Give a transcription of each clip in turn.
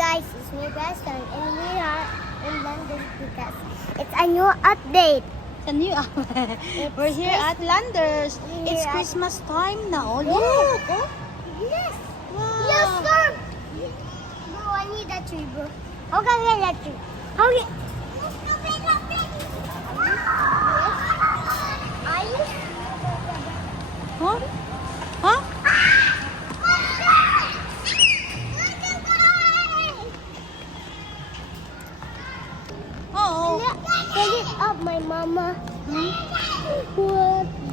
guys, it's me Preston and we are in London because it's a new update. It's a new We're here at Landers. It's Christmas time now. Look! Oh. Yes! Wow. Yes, sir! Bro, I need that tree, bro. How can I get that tree? How can Huh? Huh? Oh. Pull it up, my mama. Hmm?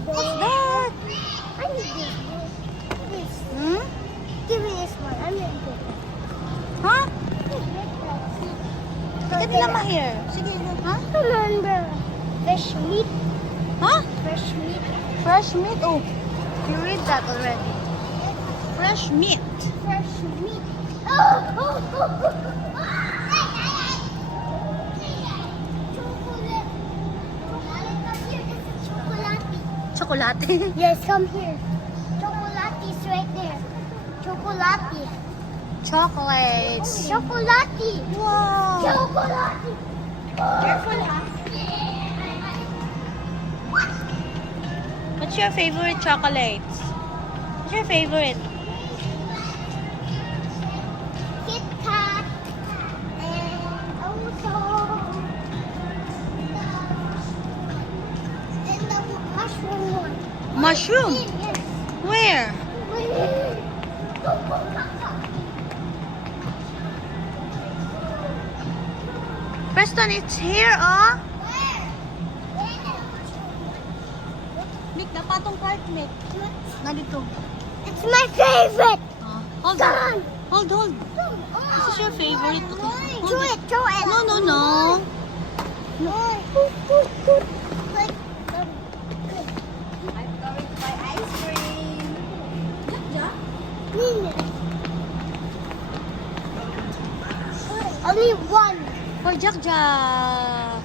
What's that? I need this. Hmm? Give me this one. I'm gonna get it. Huh? Get lama here. Sige, ha? Come on, bro. Fresh meat. Huh? Fresh meat. Fresh meat. Oh, you read that already. Fresh meat. Fresh meat. Oh. Chocolate. Yes, come here. Chocolate is right there. Chocolate. Chocolates. Chocolate. Wow. Chocolate. Careful, ha? What's your favorite chocolates? What's your favorite? Kit Kat. And also... And the mushroom one. Mushroom? Yes. Where? Preston, it's here, oh. Mick, dapat tong cart, Mick. Nandito. It's my favorite. Hold Come on. on. Hold. This is your favorite. Okay. Hold Throw it. Throw it. No. I'm going to buy ice cream. Only one. For Jack Jack.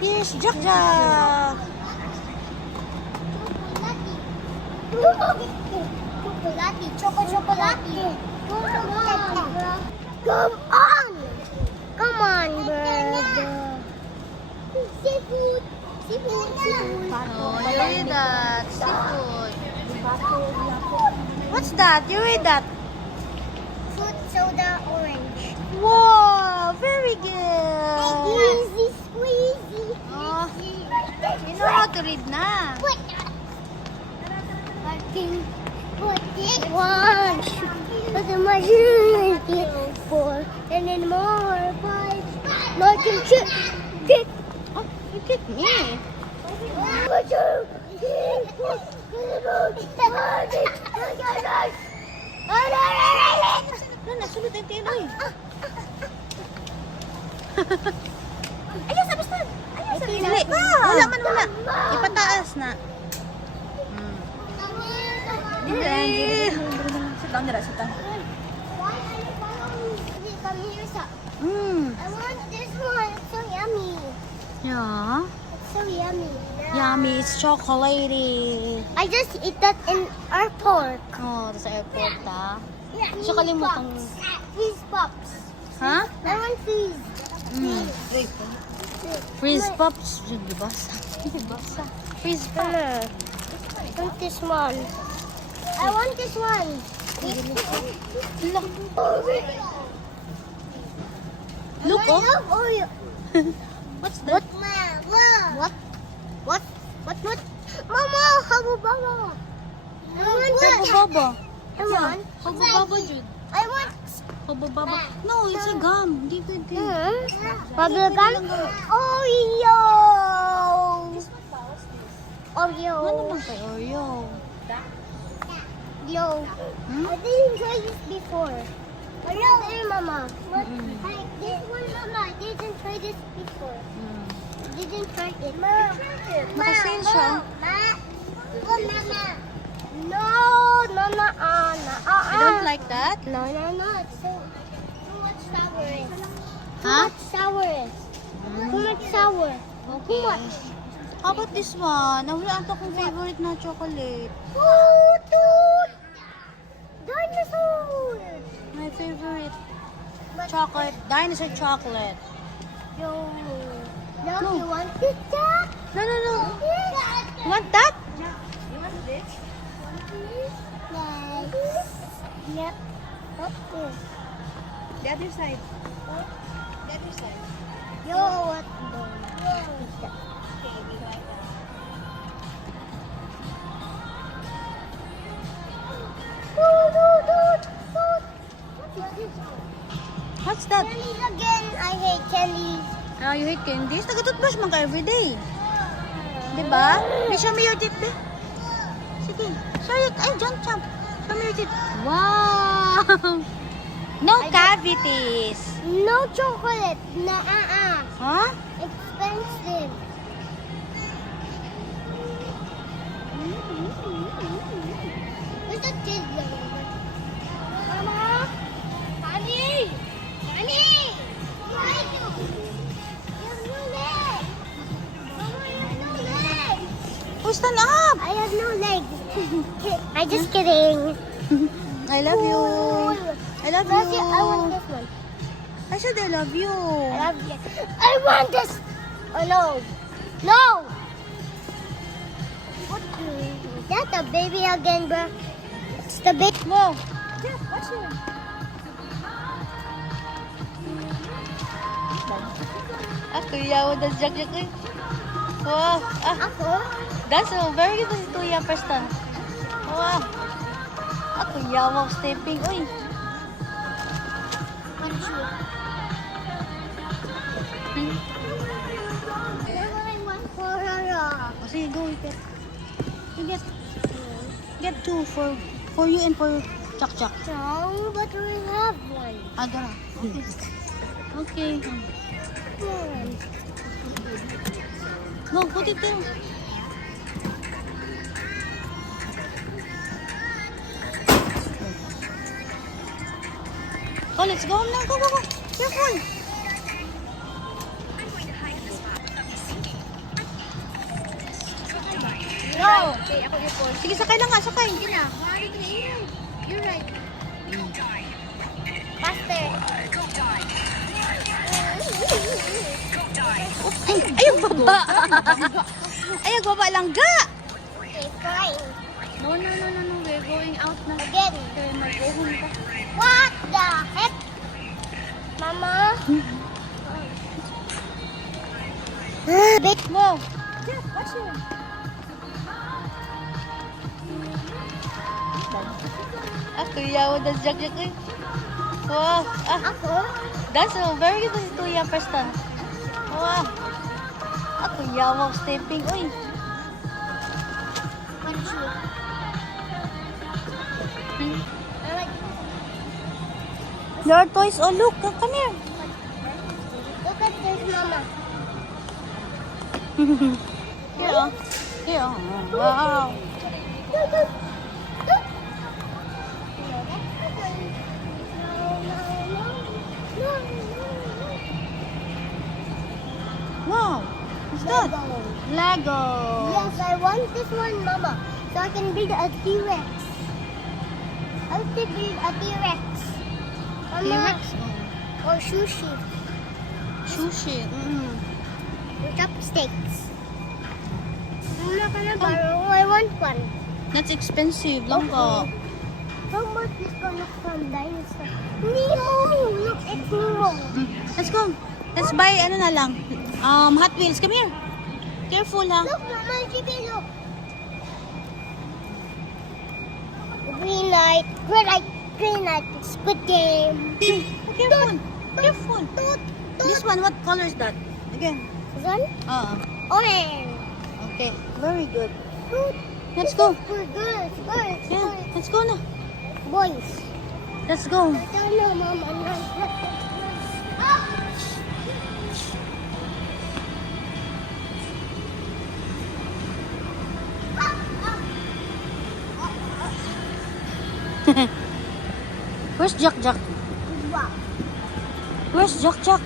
Here's Jack Jack. Chocolate. Come on, brother. Seafood. Oh, you read that. Seafood. What's that? You read that? Fruit soda orange. Wow, very good. Easy squeezy. Oh, you know how to read na. Put it one. Put the mushroom in four. And then more five. More chip. Oh, you kick me. Ano, nasulot yung tiloy. Ayos, abistan. Ayos, Dili. Wala man. Ipataas na. Dili. Sit down nila, sit down. Why are you following me? Come here, sir. I want this one. It's so yummy. Yeah. It's so yummy. Yummy, it's chocolatey. I just eat that in airport. Oh, sa airport, ha? Yeah, Siya kalimutang... Freeze pops. Ha? I want freeze. Freeze pops. Dibasa. Freeze pops. I want this one. I want this one. Look, I oh. love Oreo. What's that? What? Mama, Hubba Bubba. I want that. Baba. I want. Baba, Jude. I want. Baba. No, it's a gum. Hindi pwede. Bubble gum. Oreo. Ano naman kay Oreo? Yo. I didn't try this before. Oreo, hey, Mama. This one, Mama. I didn't try this before. Didn't try it. Ma. Nakasale siya. Mama. No. You don't like that? No. It's too much sour. Huh? Too much sour. Okay. How about this one? Nawala ito kong favorite na chocolate. Oh, dude. Dinosaur. My favorite. Chocolate. Dinosaur chocolate. No. No, No. you want this Jack? No, no, no. Yes. You want that? You want this? Yep. Okay. The other side. The other side. Yo, what the? Okay, we like that. What's that? Candies again. I hate candies. Ah, you hate candies? Nag-toothbrush man ka everyday. Diba? May show me your teeth, be. Sige. Show it. Ay, jump. Show me your teeth. Wow! No cavities. No chocolate. Nah, Huh? expensive. Where's the kid going? Mama? Honey? Honey? Why you? You have no legs. Mama, you have no legs. Oh, stand up. I have no legs. I'm just kidding. I love you. I love Rosie, you. I want this one. I said I love you. I love you. I want this. Oh no. No. What? Is that the baby again, bro? It's the baby. Wow. Yeah, watch it. Ako yaw das jak eh. Wow. Ah, Ako? that's a very good to ya person. Wow. Ako yaw stepping. Uy. That's what I want for her. Oh, sige, go with it. You get two for you and for Chak Chak. No, but we have one. Agara. Okay. Go, put it there. Oh, let's go now. Go. Careful. No. Okay, ako yung pause. Sige, sakay na nga, sakay. Sige na. You're right. Faster. Ay, ang baba. Ay, ang baba lang ga. Okay, fine. No. We're going out na. Again. Okay, mag-go-home ka. What the heck? Mama? Big Wow. Yeah, watch it. Ako yaw das jak eh. Wow. Ah, ako? that's a very good to ya person. Wow. Ako yaw stepping. Uy. Your toys. Oh, look. Come here. Look at this, Mama. Here, oh. Here, oh. Wow. Wow. What's that? Lego. Yes, I want this one, Mama, so I can build a T-Rex. I want to build a T-Rex. Mama, T-Rex. or sushi, Sushi. or chopsticks. Mama, can I borrow? I want one. That's expensive. Lang ka. How much is gonna look from dinosaur? Nemo! Look, it's Nemo. Let's go. Let's buy ano na lang. Hot Wheels. Come here. Careful ha. Look, Mama, Chibi, look. Green light, Squid Game. Careful. Careful. Toot, This one, what color is that? Again. This one? Orange. Okay. Very good. Toot. Let's go. For girls, Yeah. Let's go na. boys. Let's go. I don't know, Mama. Ah! Where's Jack? Wow. Where's Jack? Jack,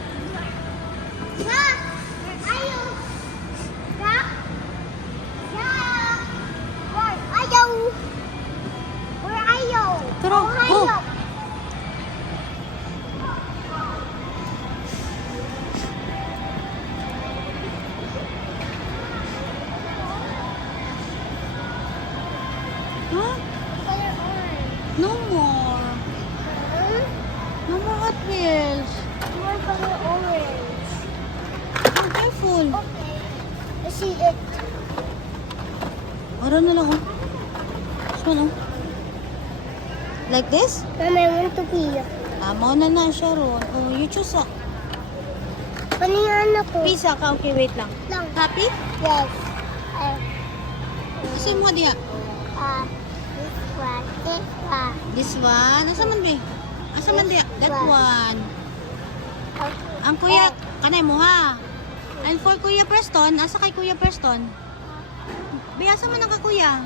where are you? Jack? Jack? Where are you? Where are you? Tara, Oh, go. hi, Hot Wheels. One color orange. Oh, careful. Okay. I see it. Aro na lang, oh. This one, oh. Like this? Mama, I want to pee. Mo na siya ron. Oh, you choose, ah. Panihan ako. Pisa ka, okay, wait lang. Lang. Happy? Yes. Kasi mo diha. This one. This one. This one. Asa man be? Asa man diha? That one. Okay. Ang kuya, kanay mo ha. And for Kuya Preston, asa kay Kuya Preston? Be, asa man ang kakuya?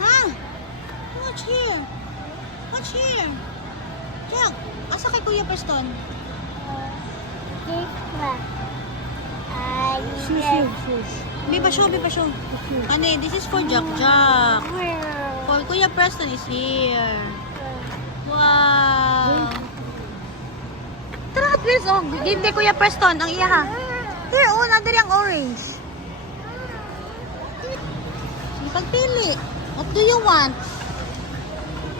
Ha? Watch here. Watch here. Jack, asa kay Kuya Preston? This one. Shush. Be pa show. Kanay, this is for Jack. For Kuya Preston is here. Wow. Tara, Hot Wheels, oh. Give kay Kuya Preston ang iya ha. Here, oh, nadali ang orange. Pagpili. What do you want?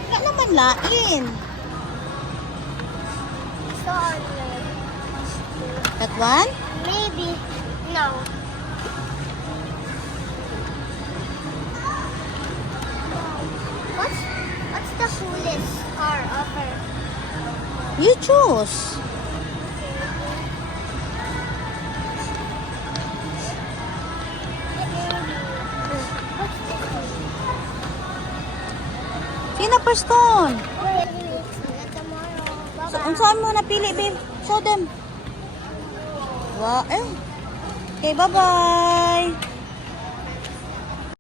Wala naman lain. Sorry. That one? Maybe. No. What's the coolest car ever? You choose. Sino Preston? So, saan mo napili, babe? Show them. Wow, eh. Okay, bye-bye.